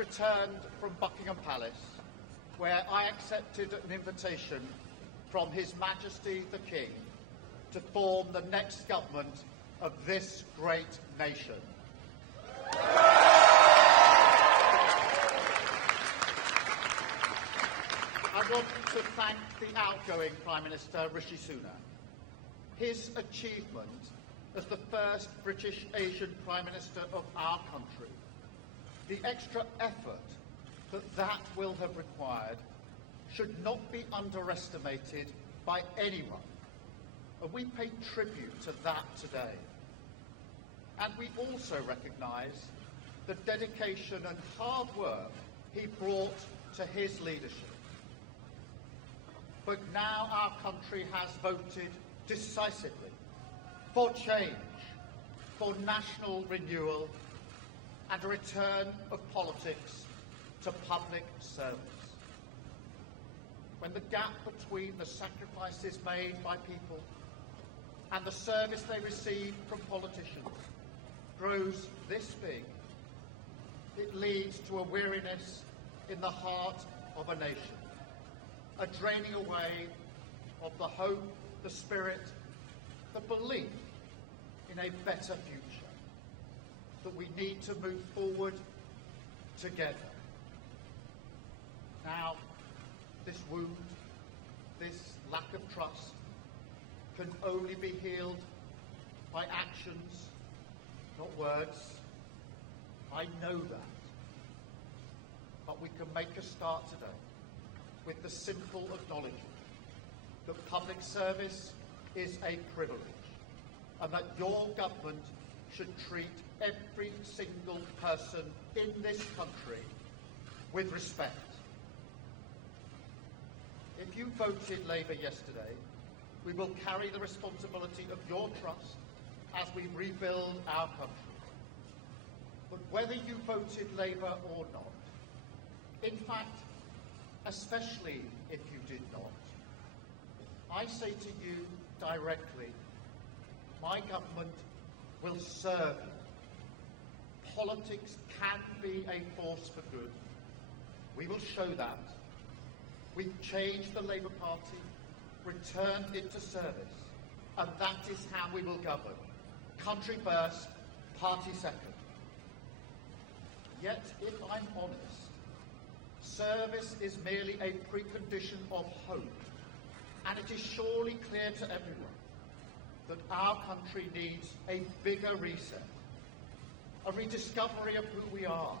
returned from Buckingham Palace, where I accepted an invitation from His Majesty the King to form the next government of this great nation. I want to thank the outgoing Prime Minister, Rishi Sunak. His achievement as the first British Asian Prime Minister of our country, the extra effort that will have required, should not be underestimated by anyone. And we pay tribute to that today. And we also recognise the dedication and hard work he brought to his leadership. But now our country has voted decisively for change, for national renewal, and a return of politics to public service. When the gap between the sacrifices made by people and the service they receive from politicians grows this big, it leads to a weariness in the heart of a nation, a draining away of the hope, the spirit, the belief in a better future, that we need to move forward together. Now, this wound, this lack of trust, can only be healed by actions, not words. I know that. But we can make a start today with the simple acknowledgement that public service is a privilege and that your government should treat every single person in this country with respect. If you voted Labour yesterday, we will carry the responsibility of your trust as we rebuild our country. But whether you voted Labour or not, in fact, especially if you did not, I say to you directly, my government will serve you. Politics can be a force for good. We will show that. We've changed the Labour Party, returned it to service, and that is how we will govern. Country first, party second. Yet, if I'm honest, service is merely a precondition of hope, and it is surely clear to everyone that our country needs a bigger reset, a rediscovery of who we are,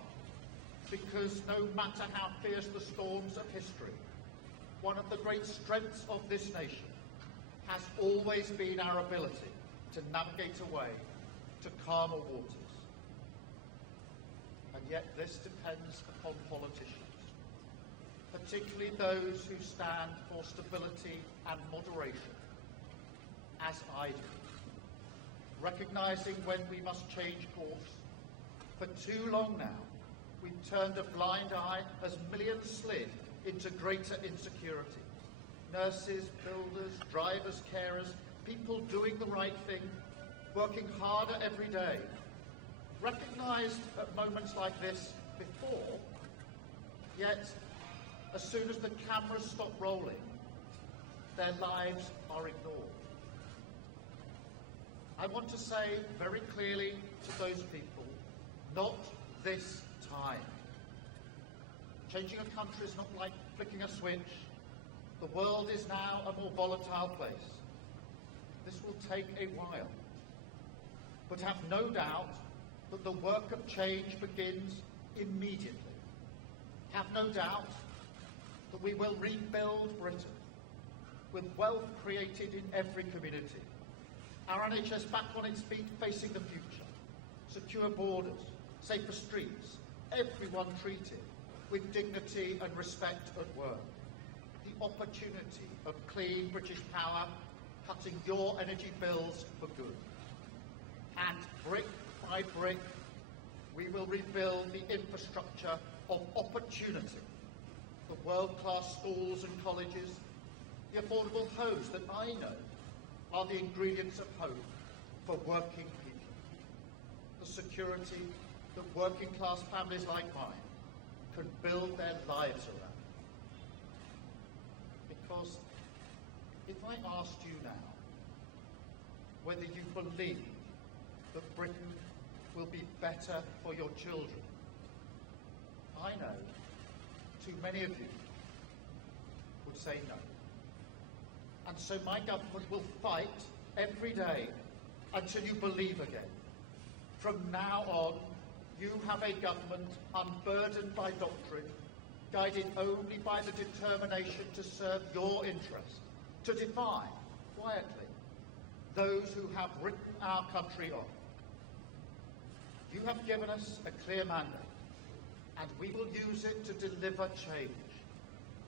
because no matter how fierce the storms of history, one of the great strengths of this nation has always been our ability to navigate a way to calmer waters. And yet this depends upon politicians, particularly those who stand for stability and moderation, as I do, recognising when we must change course. For too long now, we've turned a blind eye as millions slid into greater insecurity. Nurses, builders, drivers, carers, people doing the right thing, working harder every day, recognised at moments like this before, yet as soon as the cameras stop rolling, their lives are ignored. I want to say very clearly to those people, not this time. Changing a country is not like flicking a switch. The world is now a more volatile place. This will take a while. But have no doubt that the work of change begins immediately. Have no doubt that we will rebuild Britain with wealth created in every community. Our NHS back on its feet facing the future. Secure borders, safer streets, everyone treated with dignity and respect at work. The opportunity of clean British power cutting your energy bills for good. And brick by brick, we will rebuild the infrastructure of opportunity. The world-class schools and colleges, the affordable homes that I know are the ingredients of hope for working people. The security that working-class families like mine can build their lives around. Because if I asked you now whether you believe that Britain will be better for your children, I know too many of you would say no. And so my government will fight every day until you believe again. From now on, you have a government unburdened by doctrine, guided only by the determination to serve your interest, to defy, quietly, those who have written our country off. You have given us a clear mandate, and we will use it to deliver change,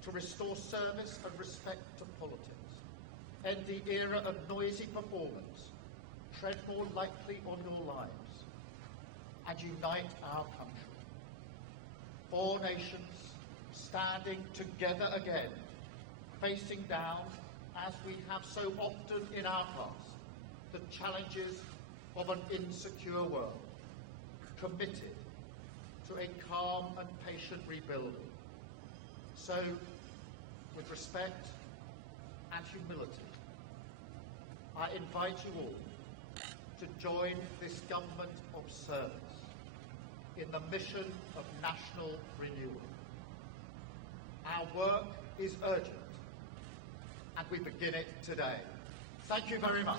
to restore service and respect to politics, end the era of noisy performance, tread more lightly on your lives, and unite our country. 4 nations standing together again, facing down, as we have so often in our past, the challenges of an insecure world, committed to a calm and patient rebuilding. So, with respect and humility, I invite you all to join this government of service in the mission of national renewal. Our work is urgent, and we begin it today. Thank you very much.